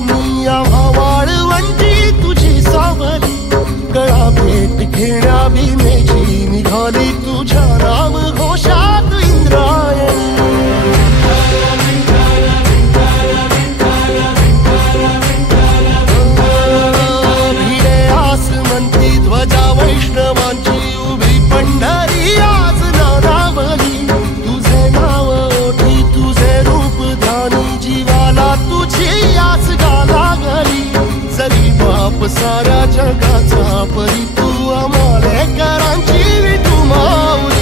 पावलांनी आम्हा वाळवंटी तुझी सावली, गळा भेट घेण्या भीमेची निघाली तुझ्या नाम घोषात इंद्रायणी. भिडे आसमंती ध्वजा वैष्णवांची उभी पंढरी आज नानावली, तुझे नाव ओठी तुझे रूप ध्यानी जीवाला तुझी आस गा लागली. जरी बाप साऱ्या जगाचा परी तू आमालेकरांची विठू माऊली.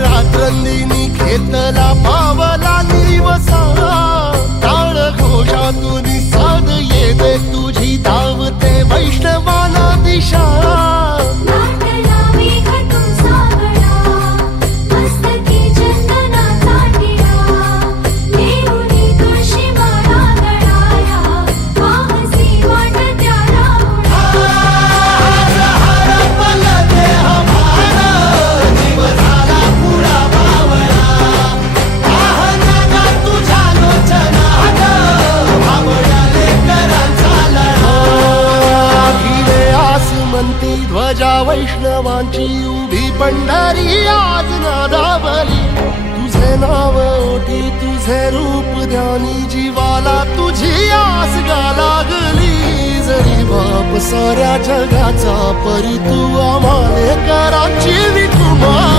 रात्रंदिनी घेतला पावला निवसा, टाळ घोषातून साध येते तुझी धावते वैष्णवाला दिशा. ध्वजा वैष्णवांची उभी पंढरी आज नादावली, तुझे नाव ओठी तुझे रूप ध्यानी जीवाला तुझी आस गा लागली. जरी बाप साऱ्या जगाचा परी तू आमालेकरांची विठू माऊली.